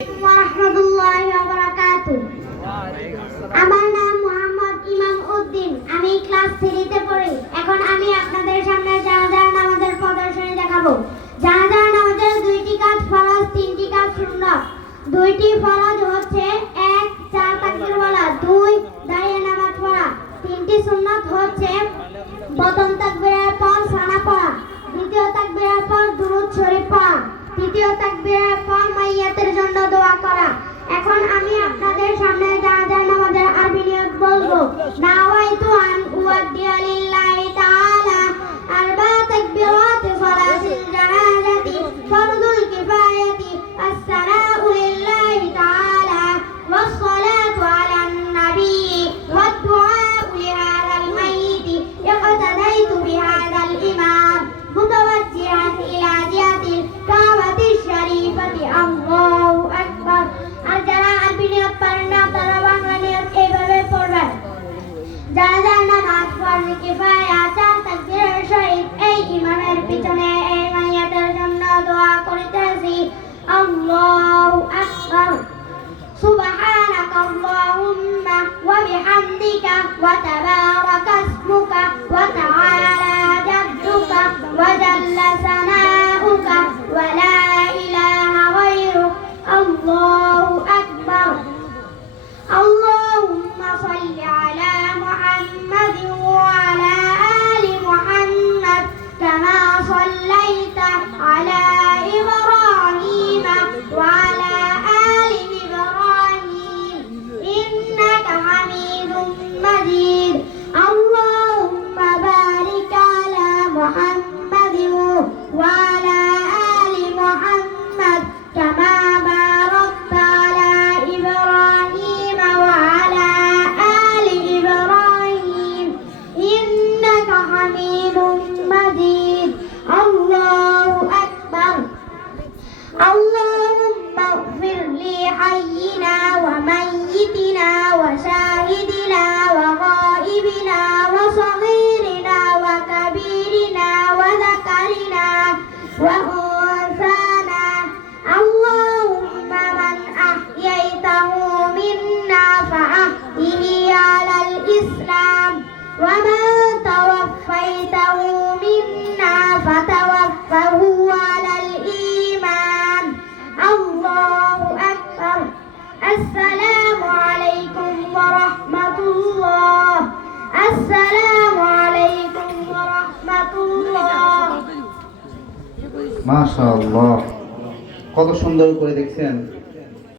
আমার নাম মোহাম্মদ ইমাম উদ্দিন। আমি ক্লাস 3 তে পড়ি। এখন আমি আপনাদের সামনে জানাজার নামাজের প্রদর্শনী দেখাবো। জানাজার নামাজের 2টি কাজ ফরজ, 3টি কাজ সুন্নাত। 2টি ফরজ হচ্ছে 1 4 তাকবীর বলা, 2 দাঁড়িয়ে নামাজ পড়া। 3টি সুন্নাত হচ্ছে প্রথম তাকবীরের পর সানা পড়া, দ্বিতীয় তাকবীরের পর দুরূদ শরীফ পড়া, তৃতীয় তাকবীরের পর মাইয়াতের জন্য দোয়া করা। এখন আমি আপনাদের সামনে জানাজার নামাজের আরবি নিয়ত বলবো। নাওয়াইতু আন উওয়াদ্দিয়া লিল্লাহি তাআলা আরবা তাকবীরাত সালাতিল জানাজাতি ফরদুল কিফায়াতি আসসালামু লিল্লাহি তাআলা ওয়াস সালাতু আলান নবী ওয়াদ দুআউ লিহাযাল মাইয়িতি ইqtadaytu বিহাযাল ইমাম মুতাওয়াজ্জিহান ইলা জিহাতিল কাবাতিশ শরীফাতি আল্লাহু আকবার। আর যারা আরবি নিয়ত পারেন না তারা বাংলা নিয়ত এইভাবে পড়বেন। জানাজার নামাজ ফরজ কিফায়া, 4 তাকবীরের সহিত এই ইমামের পিছনে এই মাইয়াতের জন্য দোয়া করিতেছি। আল্লাহু আকবার। সুবহানাকাল্লাহুম্মা ওয়া বিহামদিকা ওয়া তাবারাকা ইসমুকা ওয়া তাআলা জাদ্দুকা ওয়া জাল্লা সানাউকা ওয়া লা ইলাহা গায়রুক। আল্লাহু আকবার। আল্লাহুম্মা সাল্লি আলা মুহাম্মাদিন ওয়া আলা আলি মুহাম্মাদ কামা সাল্লাইতা আলা ইব্রাহিম ওয়া আলা আলি ইব্রাহিম ইন্নাকা হামিদুম মাজিদ। আল্লাহুম্মা বারিক আলা মুহাম্মাদিন ওয়া আলা আলি মুহাম্মাদ কামা বারাকতা আলা ইব্রাহিম ওয়া আলা আলি ইব্রাহিম ইন্নাকা হামিদুম মাজিদ। আল্লাহু আকবার। اللهم اغفر لحينا وميتنا وشاهدنا وغائبنا وصغيرنا وكبيرنا وذكرنا وأنثانا. اللهم من أحييته منا فأحيه على الإسلام ومن توفيته منا فتوفه على الإيمان. الله أكبر. السلام عليكم ورحمة الله. السلام عليكم ورحمة الله. মাশাআল্লাহ, কত সুন্দর করে দেখছেন।